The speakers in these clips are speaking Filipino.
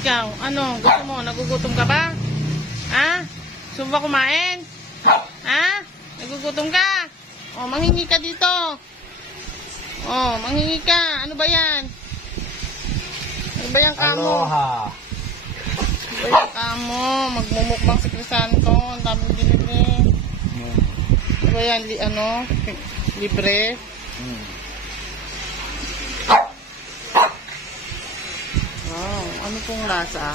Ikaw, ano? Gusto mo? Nagugutom ka ba? Ha? Gusto mo ba kumain? Ha? Nagugutom ka? O, manghingi ka dito. O, manghingi ka. Ano ba yan? Ano ba yung kamo? Aloha. Ano ba yung kamo? Magmumukbang si Crisanto. Ang daming binili. Ano ba yan? Libre? Wow, ano pong lasa?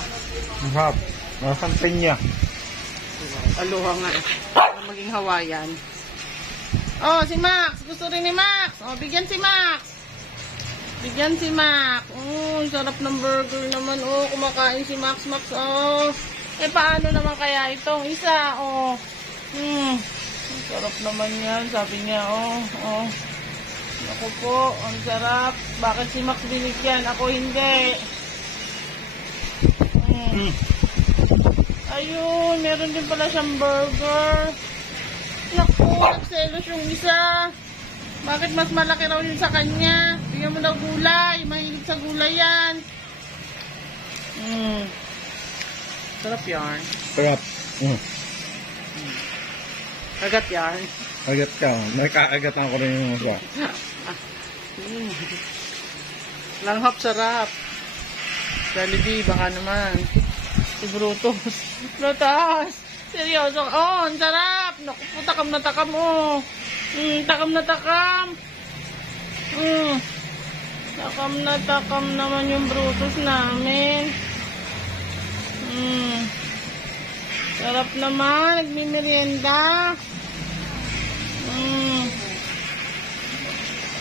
Masarap. Masarap pinya. Aloha nga eh. Para maging Hawaiian. Oh, si Max. Gusto rin ni Max. Oh, bigyan si Max. Bigyan si Max. Oh, sarap ng burger naman. Oh, kumakain si Max. Max, oh. Eh, paano naman kaya itong isa? Oh. Ang sarap naman yan. Sabi niya, oh. Oh. Ako po, ang sarap. Bakit si Max binigyan? Ako hindi. Ayun, meron din pala siyang burger. Naku, nagselos yung isa. Bakit mas malaki raw yun sa kanya? Bigyan mo daw gulay. Mahilig sa gulay yan. Sarap yarn. Sarap. Agat yarn. Agat ka. Nakakagatan ko rin yung mga. Langhap sarap. Jollibee, baka naman. Si Brutus. Brutus! Seryoso. Oh, ang sarap. Naku po, takam na takam, oh. Takam na takam. Takam na takam naman yung Brutus namin. Sarap naman. Nagmimerienda.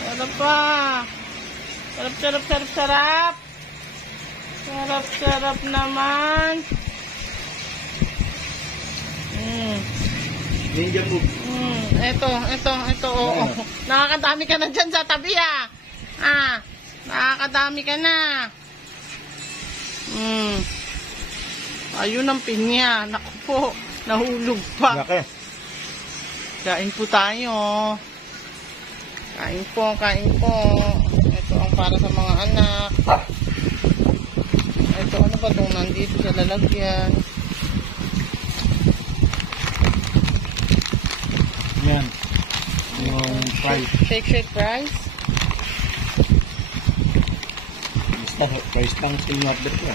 Sarap pa. Sarap, sarap, sarap, sarap. Sarap, sarap naman. Ninja food. Ito, oo. Nakakadami ka na dyan sa tabi, ah. Nakakadami ka na. Ayun ang pinya. Naku po, nahulog pa. Laki. Kain po tayo. Kain po, kain po. Ito ang para sa mga anak. Ito, ano ba itong nandito sa lalagyan? Yan. Yung fries. Shake fries? Basta, fries lang sinuorder ko.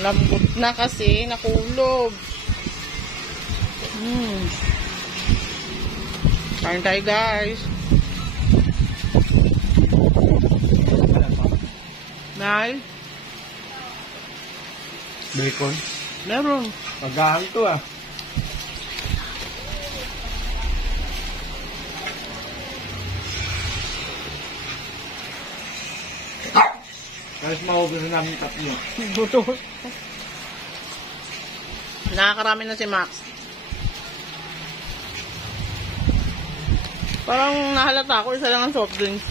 Malambot na kasi, nakulog. Kain tayo, guys. Nay? Bacon. Meron. Pagahan to ah. Kahit maubos na namin tatlo. Buto. Nakakarami na si Max. Parang nahalata ako, isa lang ang soft drinks.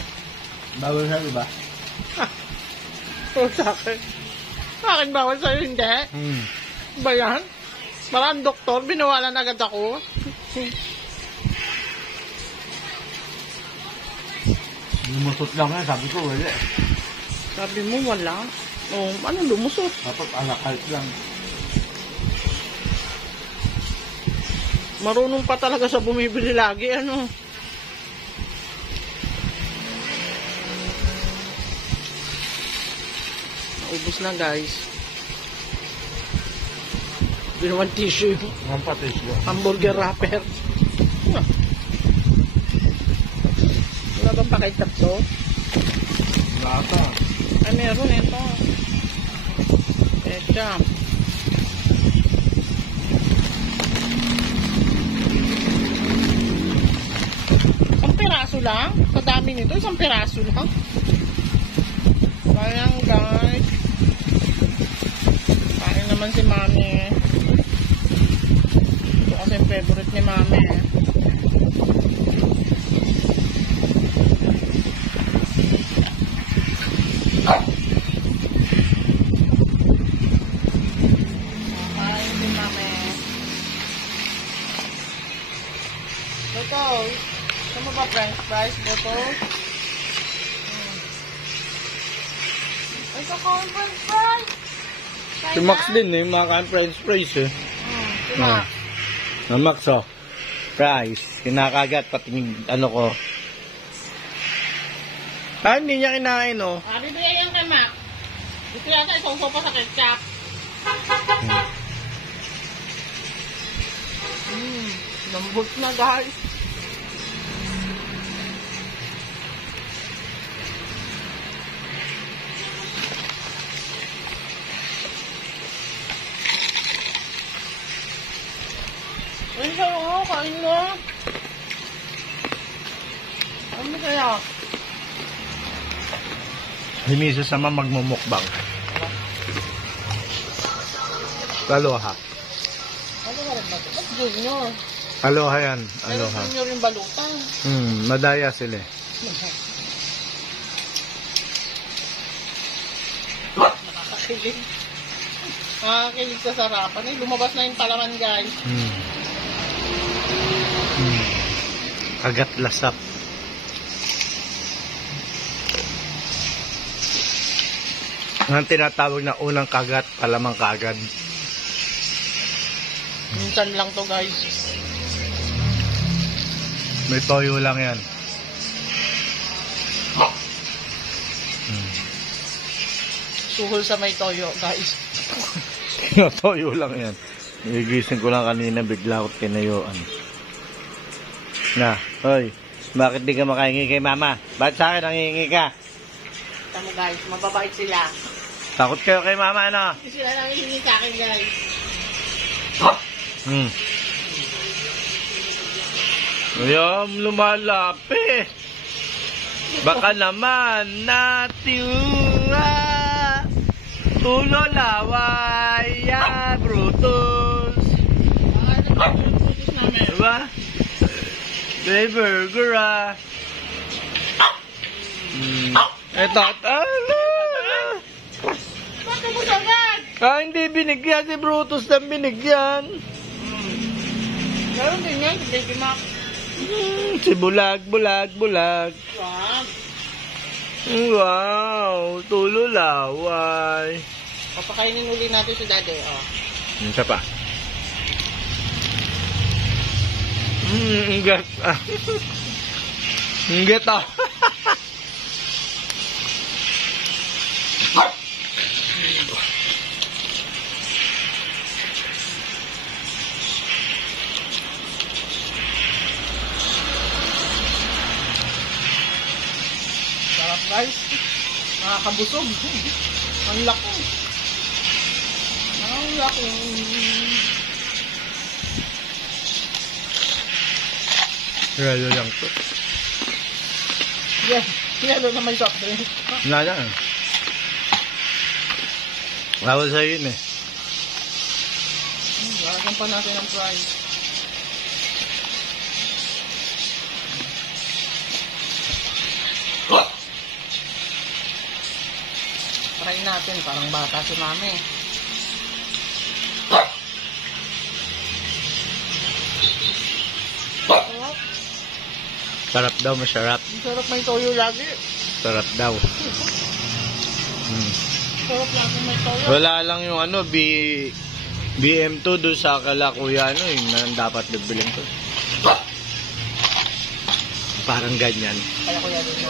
Bawal sa iba? O sa akin. Sa akin bawal sa'yo, hindi? Ba yan? Parang doktor, binawalan agad ako. Lumusot lang yan, sabi ko wala. Sabi mo, wala. O, ano lumusot? Dapat alakalt lang. Marunong pa talaga sa bumibili lagi, ano? Naubos na, guys. Binawan tissue. Ang patis ko. Hamburger wrapper. Wala bang pakitap to? Lata. Ay, meron ito. Ketchup. Isang piraso lang? Sa dami nito, isang piraso lang. Sayang, guys. Kain naman si Mami. Ito kasi yung favorite ni Mami. Botos. Ano ba french fries, Botos? Ay, kakain french fries. Si Max din eh, makakaan french fries eh. Si Max. Max oh. Fries. Kinakagat pati ano ko. Hindi niya kinain oh. Bibigyan yan kay Max. Gusto yata isawsaw pa sa ketchup. Lambot na guys. Kain ka mo, kain mo. Ano kaya? Himisa sama magmumukbang. Aloha. Ano ka rin ba ito? Ba't junior? Aloha yan. Pero Aloha. junior yung balutan. Madaya sila eh. Nakakakilig. Nakakakilig sa sarapan. Eh, lumabas na yung palaman guys. Kagat lasap. Ang tinatawag na unang kagat, palamang kagad. Minsan lang to guys. May toyo lang yan. Suhol sa may toyo guys. Toyo lang yan. Nagigising ko lang kanina, bigla ako tinayuan. Na, hoy, bakit di ka makahingi kay mama? Ba't sa akin nangihingi ka? Tama guys, mababait sila. Takot kayo kay mama, ano? Hindi sila nangihingi sa akin guys. Ayun, lumalapit. Baka naman natiwa. Tulo laway, ya, Brutus. Diba? Bay burger, ah. Eto, Bakit mo sagad? hindi binigyan si Brutus ng binigyan. Meron din yan, si Baby Mac. Si bulag. Wow. Wow, tulo laway. Papakainin uli natin si Daddy. Oh. Isa pa. Ingat. Ingat ah. Sarap guys. Nakakabusog. Ang laki. Ang laki. Regalo lang to. Yeah. Yelo na may soft drink. Wala lang. Bawal sa'yo yun eh. Lalagyan pa natin ang fries. Try natin. Parang bata si Mami. Sarap daw, masarap. Ang sarap may toyo lagi. Sarap daw. Sarap lagi may toyo. Wala lang yung ano, BM2 doon sa kala kuya ano, yung na dapat nagbiling ko. Parang ganyan. Kaya ko yan din mo.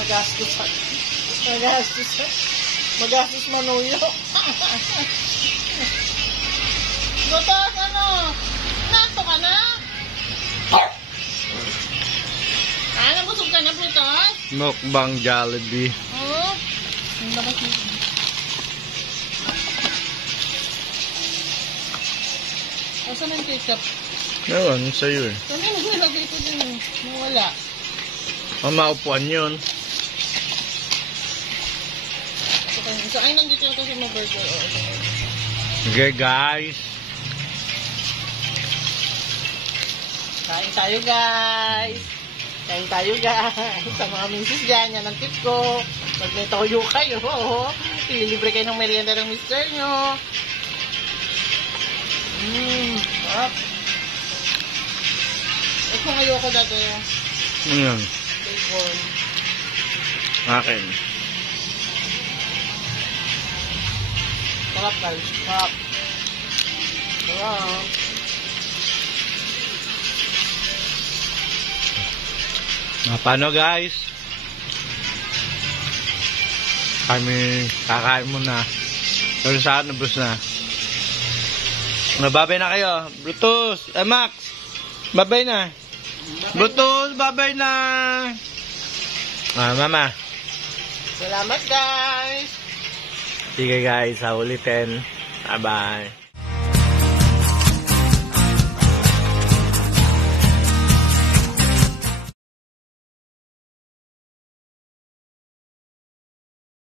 Magastos. Magastos manuyo. Butos, ano? Nato ka na? Busog ka na, Butos? Mukbang Jollibee. Oo. Ang labas nito. Asan ang ketchup? Ewan, sa'yo eh. Saan yung nilagay ko din? Wala. Ang maupuan yun. So, ay, nandito ako sa mga burger. Okay guys. Kain tayo, guys. Kain tayo, guys. Sa mga misis dyan, yan ang tip ko. Pag may toyo kayo, ililibre kayo ng merienda ng mister nyo. Sarap. Eh kung ayoko dati yung Ano? bacon. Akin. Sarap guys. Sarap. Sarap. Paano guys? Kami kakain muna. Pero sa akin, nabos na. Babay na kayo. Brutus! Max! Babay na. Brutus! Babay na! Mama. Salamat guys. Sige guys, sa ulitin. Bye-bye.